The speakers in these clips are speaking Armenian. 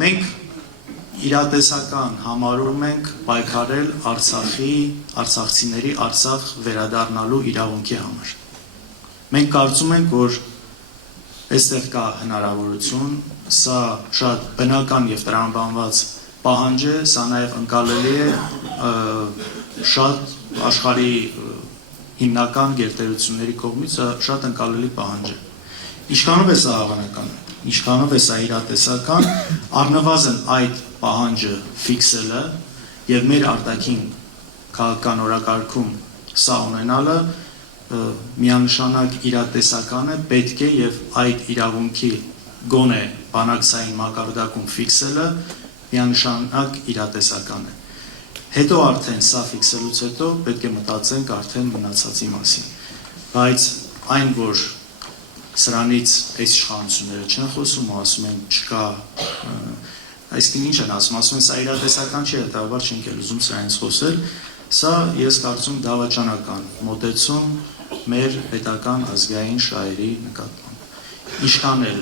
մենք իրատեսական համարում ենք պայքարել արցախցիների Արցախ վերադառնալու իրավունքի համար։ Մենք կարծում ենք, որ այստեղ կա հնարավորություն, սա շատ բնական եւ տրամաբանված պահանջ է, սա նաեւ ընկալելի է շատ աշխարհի հիմնական գերտերությունների կողմից, սա շատ ընկալելի պահանջ է։ Ինչքանով է սա հավանական, ինչքանով է սա իրատեսական, առնվազն այդ պահանջը ֆիքսելը եւ մեր արտաքին քաղաքական օրակարգում սա ունենալը միանշանակ իրատեսական է, պետք է եւ այդ իրավունքի գոնե բանակցային մակարդակում ֆիքսելը միանշանակ իրատեսական է։ Հետո արդեն սա ֆիքսելուց հետո պետք է մտածենք արդեն մնացածի մասին։ Բայց այն, որ սրանից այս իշխանությունները չեն խոսում, ասում են չկա, այսինքն ինչ են ասում են սա իրատեսական չի, հետաբար չենք էլ ուզում սրանից խոսել, սա ես կարծում դավաճանական մոտեցում մեր պետական ազգային շահերի նկատմամբ։ Ինչքան էլ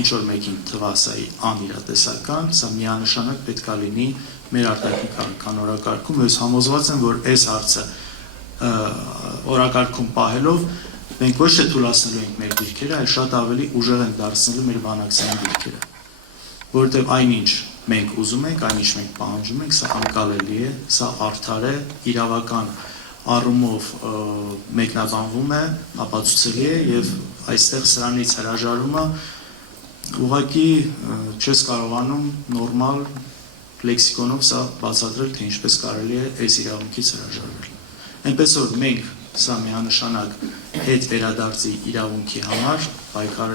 ինչ որ մեկին թվա սա անիրատեսական, սա միանշանակ պետք է լինի մեր արտաքին քաղաքական օրակարգում, ես համոզված եմ, որ այս հարցը օրակարգում պահելով մենք ոչ թե թույլատնելու ենք մեր դիրքերը, այլ շատ ավելի ուժեղ ենք դարձնելու մեր բանակցային դիրքերը, որովհետև այնինչ մենք ուզում ենք, այնինչ մենք պահանջում ենք, սա անկալելի է, սա արդար է, իրավական առումով մեկնաբանվում է, ապացուցելի է եւ այստեղ սրանից հրաժարումը ուղղակի չես կարողանում նորմալ լեքսիկոնով սա բացատրել, թե ինչպես կարելի է այս իրավունքից հրաժարվել։ Այնպես որ մենք սա միանշանակ հետ վերադարձի իրավունքի համար պայքարել